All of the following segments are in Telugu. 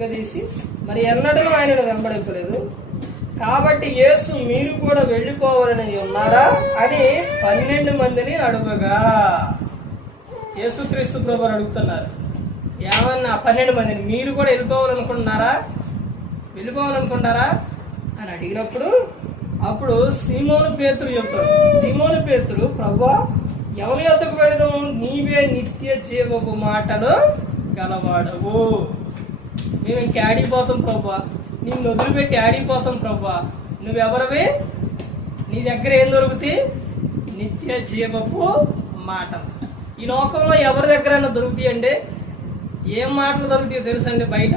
తీసి మరి ఎన్నడూ ఆయనను వెంబడింపలేదు. కాబట్టి యేసు మీరు కూడా వెళ్ళిపోవాలని ఉన్నారా అని 12 మందిని అడుగగా, యేసుక్రీస్తు ప్రభువు అడుగుతున్నారు, ఏమన్నా 12 మందిని మీరు కూడా వెళ్ళిపోవాలనుకుంటున్నారా అని అడిగినప్పుడు అప్పుడు సీమోను పేతురు చెప్తాడు. సీమోను పేతురు, ప్రభువా ఎవరి యొద్దకు వెళదాము, నీవే నిత్య జీవపు మాటలు గలవాడవు, మేము ఇంక ఆడిపోతాం ప్రభా, నిన్ను వదిలిపెట్టి ఆడిపోతాం ప్రభా, నువ్వెవరివి, నీ దగ్గర ఏం దొరుకుతాయి, నిత్య జీవపు మాటలు. ఈ లోకంలో ఎవరి దగ్గరైనా దొరుకుతాయి అండి? ఏం మాటలు దొరుకుతాయో తెలుసండి? బయట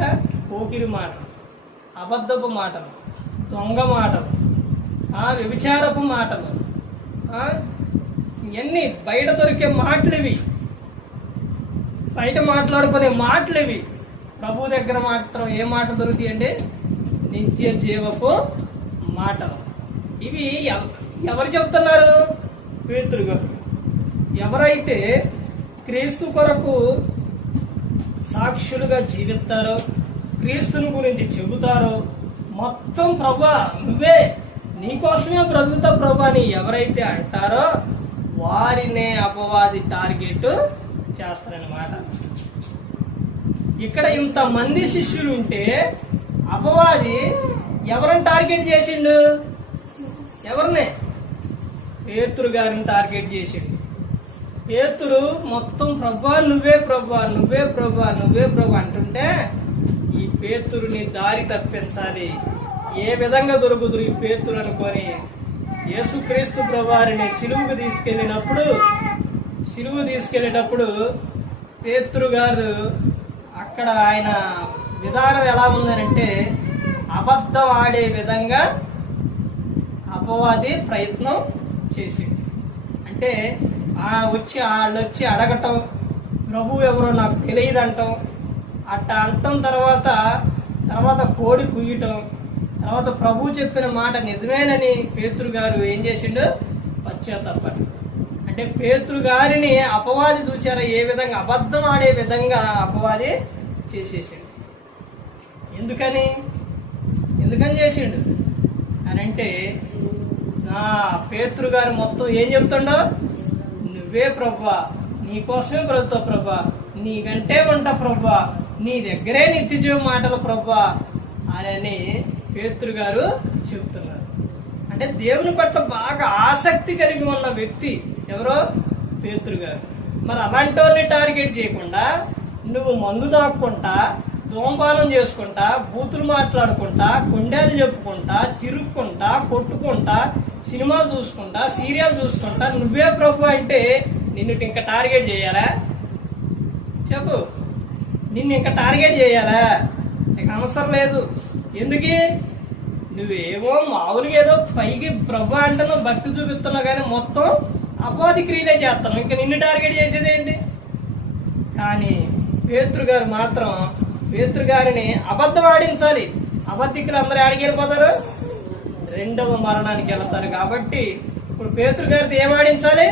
పోకిరి మాటలు, అబద్ధపు మాటలు, దొంగ మాటలు, వ్యభిచారపు మాటలు, ఇవన్నీ బయట దొరికే మాటలు ఇవి, బయట మాట్లాడుకునే మాటలు ఇవి. ప్రభు దగ్గర మాత్రం ఏ మాట దొరుకుతాయండి? నిత్య జీవపు మాటలు. ఇవి ఎవరు చెప్తున్నారు? పేతురు గారు. ఎవరైతే క్రీస్తు కొరకు సాక్షులుగా జీవిస్తారో, క్రీస్తుని గురించి చెబుతారో, మొత్తం ప్రభా నువ్వే, నీకోసమే బ్రతుకుతా ప్రభా అని ఎవరైతే అంటారో వారినే అపవాది టార్గెట్ చేస్తారనమాట. ఇక్కడ ఇంతమంది శిష్యులు ఉంటే అపవాది ఎవరిని టార్గెట్ చేసిండు? ఎవరిని? పేతురు గారిని టార్గెట్ చేసిండు. పేతురు మొత్తం ప్రభా నువ్వే ప్రభా నువ్వే ప్రభా నువ్వే ప్రభా అంటుంటే ఈ పేతురుని దారి తప్పించాలి, ఏ విధంగా దొరుకుతురు ఈ పేతురు అనుకొని యేసుక్రీస్తు ప్రభువారిని సిలువుకు తీసుకెళ్ళేటప్పుడు పేతురు గారు అక్కడ ఆయన విధానం ఎలా ఉందనంటే అబద్ధం ఆడే విధంగా అపవాది ప్రయత్నం చేసింది. అంటే వాళ్ళు వచ్చి అడగటం, ప్రభు ఎవరో నాకు తెలియదు అంటాం, అట్లా అంటాం, తర్వాత కోడి కుయ్యటం, తర్వాత ప్రభు చెప్పిన మాట నిజమేనని పేతురు గారు ఏం చేసిండు? పశ్చాత్తాపడి. అంటే పేతురు గారిని అపవాది చూసారా ఏ విధంగా అబద్ధం ఆడే విధంగా అపవాది చేసేసిండు. ఎందుకని చేసిండు అని అంటే పేతురు గారు మొత్తం ఏం చెప్తుండో, నువ్వే ప్రభా, నీకోసమే బ్రతుకుతావు ప్రభా, నీకంటే ఉంటా ప్రభా, నీ దగ్గరే నిత్యజీవ మాటలు ప్రభా అని పేతురు గారు చెప్తున్నారు. అంటే దేవుని పట్ల బాగా ఆసక్తి కలిగి ఉన్న వ్యక్తి ఎవరో? పేతురు గారు. మరి అలాంటి వాళ్ళని టార్గెట్ చేయకుండా నువ్వు మందు దాక్కుంటా, ధూమపానం చేసుకుంటా, బూతులు మాట్లాడుకుంటా, కొండేలు చెప్పుకుంటా, తిరుక్కుంటా, కొట్టుకుంటా, సినిమా చూసుకుంటా, సీరియల్ చూసుకుంటా నువ్వే ప్రభు అంటే నిన్ను ఇంకా టార్గెట్ చేయాలా? చెప్పు, నిన్ను ఇంకా టార్గెట్ చేయాలా? నీకు అవసరం లేదు. ఎందుకు? నువ్వేమో మామూలుగా ఏదో పైకి ప్రభు అంటున్నావు, భక్తి చూపిస్తున్నావు, కానీ మొత్తం అపవాది క్రియలే చేస్తాను, ఇంకా నిన్ను టార్గెట్ చేసేది ఏంటి? కానీ పేతురు గారు మాత్రం పేతురు గారిని అబద్ధం ఆడించాలి. అబద్ధికులు అందరూ ఆడికి వెళ్ళిపోతారు, రెండవ మరణానికి వెళ్తారు. కాబట్టి ఇప్పుడు పేతురు గారితో ఏం ఆడించాలి?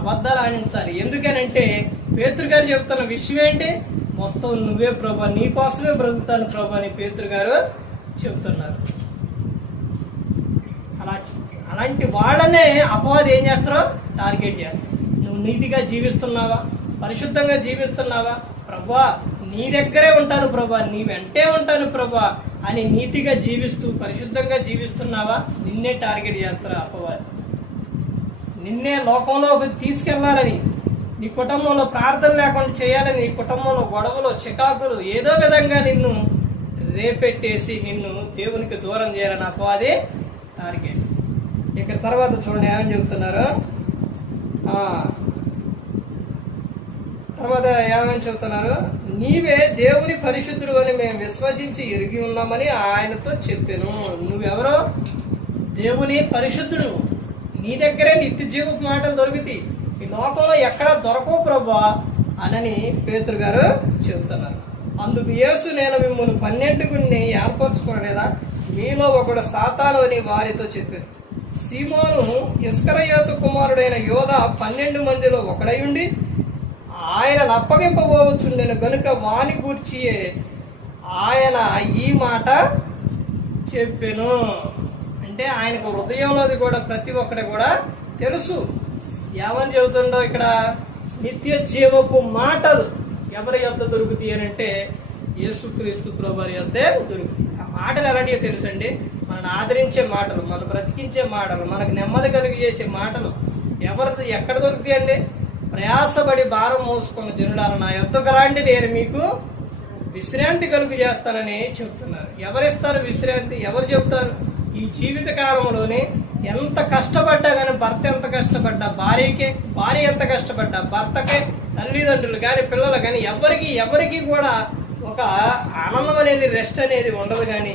అబద్ధాలు ఆడించాలి. ఎందుకనంటే పేతురు గారు చెప్తున్న విషయం ఏంటి? మొత్తం నువ్వే ప్రభా, నీకోసమే బ్రతుకుతాను ప్రభా అని పేతురు గారు చెప్తున్నారు. అలాంటి వాళ్ళనే అపవాది ఏం చేస్తారో టార్గెట్ చేస్తారు. నువ్వు నీతిగా జీవిస్తున్నావా, పరిశుద్ధంగా జీవిస్తున్నావా, ప్రభా నీ దగ్గరే ఉంటాను ప్రభా, నీ వెంటే ఉంటాను ప్రభా అని నీతిగా జీవిస్తూ పరిశుద్ధంగా జీవిస్తున్నావా, నిన్నే టార్గెట్ చేస్తారు అపవాది. నిన్నే లోకంలోకి తీసుకెళ్లాలని, నీ కుటుంబంలో ప్రార్థన లేకుండా చేయాలని, నీ కుటుంబంలో గొడవలు, చికాకులు, ఏదో విధంగా నిన్ను రేపెట్టేసి నిన్ను దేవునికి దూరం చేయాలని అపవాది టార్గెట్. ఇక్కడ తర్వాత చూడండి ఏమని చెబుతున్నారు. తర్వాత ఏమని చెబుతున్నారు? నీవే దేవుని పరిశుద్ధుడు అని మేము విశ్వసించి ఎరిగి ఉన్నామని ఆయనతో చెప్పాను. నువ్వెవరో? దేవుని పరిశుద్ధుడు, నీ దగ్గరే నిత్య జీవపు మాటలు దొరుకుతాయి, ఈ లోకంలో ఎక్కడా దొరకవు ప్రభా అని పేతురు గారు చెబుతున్నారు. అందుకు యేసు, నేను మిమ్మల్ని 12 ఏర్పరచుకోలేదా, మీలో ఒకడు సాతాను అని వారితో చెప్పారు. సీమోను ఇస్కరియోతు కుమారుడైన యోధ 12 మందిలో ఒకడై ఉండి ఆయన అప్పగింపబోవచ్చుండెను గనుక వాని గూర్చియే ఆయన ఈ మాట చెప్పెను. అంటే ఆయనకు హృదయంలోది కూడా ప్రతి ఒక్కటి కూడా తెలుసు. ఏమని చెబుతుండో ఇక్కడ, నిత్య జీవపు మాటలు ఎవరి యొద్ద దొరుకుతాయి అని అంటే యేసుక్రీస్తు ప్రభువారి యొద్దే దొరుకుతాయి. ఆ మాటలు ఎలాంటివో తెలుసండి? మనల్ని ఆదరించే మాటలు, మనం బ్రతికించే మాటలు, మనకు నెమ్మది కలిగి చేసే మాటలు ఎక్కడ దొరుకుతాయండి? ప్రయాసపడి భారం మోసుకున్న జనులారా నా యొద్దకు రండి, నేను మీకు విశ్రాంతి కలుగు చేస్తానని చెప్తున్నారు. ఎవరిస్తారు విశ్రాంతి? ఎవరు చెప్తారు? ఈ జీవిత కాలంలోనే ఎంత కష్టపడ్డా కానీ, భర్త ఎంత కష్టపడ్డా భార్య ఎంత కష్టపడ్డా భర్తకే, తల్లిదండ్రులు కానీ పిల్లలు కానీ ఎవరికి కూడా ఒక ఆనందం అనేది, రెస్ట్ అనేది ఉండదు. కానీ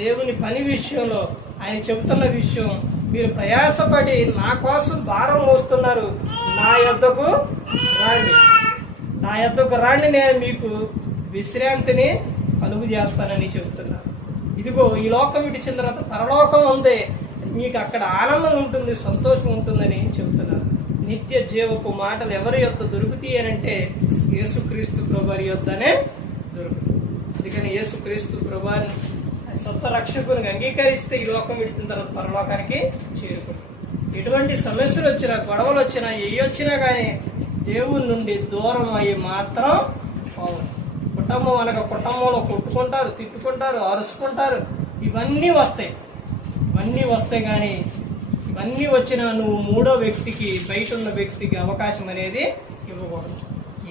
దేవుని పని విషయంలో ఆయన చెబుతున్న విషయం, మీరు ప్రయాసపడి నా కోసం భారం మోస్తున్నారు, నా యొద్దకు రండి, నేను మీకు విశ్రాంతిని కలుగు చేస్తానని చెబుతున్నారు. ఇదిగో ఈ లోకం విడిచిన తర్వాత పరలోకం ఉంది, మీకు అక్కడ ఆనందం ఉంటుంది, సంతోషం ఉంటుందని చెబుతున్నారు. నిత్య జీవపు మాటలు ఎవరి యొద్ద దొరుకుతాయి అని అంటే యేసుక్రీస్తు ప్రభువారి యొద్దనే దొరుకుతుంది. అందుకని యేసుక్రీస్తు ప్రభువారిని సొంత రక్షకునికి అంగీకరిస్తే ఈ లోకం విడిచిన తర్వాత పరలోకానికి చేరుకుంటుంది. ఎటువంటి సమస్యలు వచ్చినా, గొడవలు వచ్చినా, ఏ వచ్చినా కానీ దేవుని నుండి దూరం అయ్యి మాత్రం పోవాలి. కుటుంబం అనగా కుటుంబంలో కొట్టుకుంటారు, తిట్టుకుంటారు, అరుచుకుంటారు, ఇవన్నీ వస్తాయి కానీ ఇవన్నీ వచ్చినా నువ్వు మూడో వ్యక్తికి, బయట ఉన్న వ్యక్తికి అవకాశం అనేది ఇవ్వకూడదు.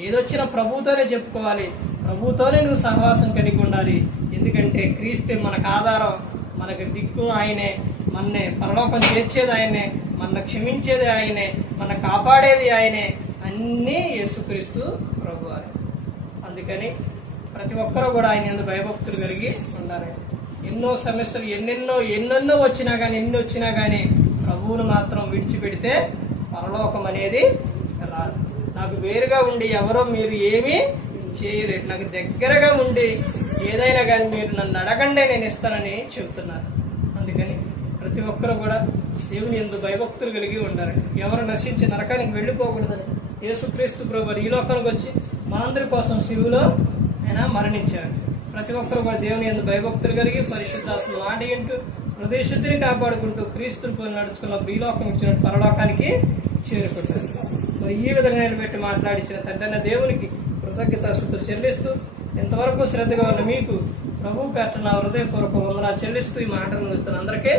ఏదొచ్చినా ప్రభుతోనే చెప్పుకోవాలి, ప్రభుతోనే నువ్వు సహవాసం కలిగి ఉండాలి. ఎందుకంటే క్రీస్తే మనకు ఆధారం, మనకు దిక్కు ఆయనే, మననే పరలోకం చేర్చేది ఆయనే, మన క్షమించేది ఆయనే, మన కాపాడేది ఆయనే, అన్నీ యేసుక్రీస్తు ప్రభువారే. అందుకని ప్రతి ఒక్కరూ కూడా ఆయన యందు భయభక్తులు కలిగి ఉండాలి. ఎన్నో సమస్యలు ఎన్నెన్నో వచ్చినా కానీ ప్రభువును మాత్రం విడిచిపెడితే పరలోకం అనేది రాదు. నాకు వేరుగా ఉండి ఎవరో మీరు ఏమీ చేయలేరు, నాకు దగ్గరగా ఉండి ఏదైనా కానీ మీరు నన్ను అడగండి, నేను ఇస్తానని చెబుతున్నారు. అందుకని ప్రతి ఒక్కరూ కూడా దేవుని యందు భయభక్తులు కలిగి ఉండాలి. ఎవరు నశించి నరకానికి వెళ్ళిపోకూడదని యేసుక్రీస్తు ప్రభువు ఈ లోకానికి వచ్చి మనందరి కోసం శిలువలో ఆయన మరణించాడు. ప్రతి ఒక్కరు కూడా దేవుని యందు భయభక్తులు కలిగి పరిశుద్ధాత్మను ఆడి ఇంటూ హృదయ శుద్ధిని కాపాడుకుంటూ క్రీస్తుని పోయి నడుచుకున్న ఈ లోకం ఇచ్చిన పరలోకానికి చేరుకుంటారు. ఈ విధంగా నిలబెట్టి మాట్లాడించిన తండ్రి దేవునికి కృతజ్ఞతాస్తుతులు చెల్లిస్తూ, ఎంతవరకు శ్రద్ధగా ఉన్న మీకు ప్రభువు పేట నా హృదయపూర్వక వందనాలు చెల్లిస్తూ ఈ మాటలను ఇస్తున్న అందరికీ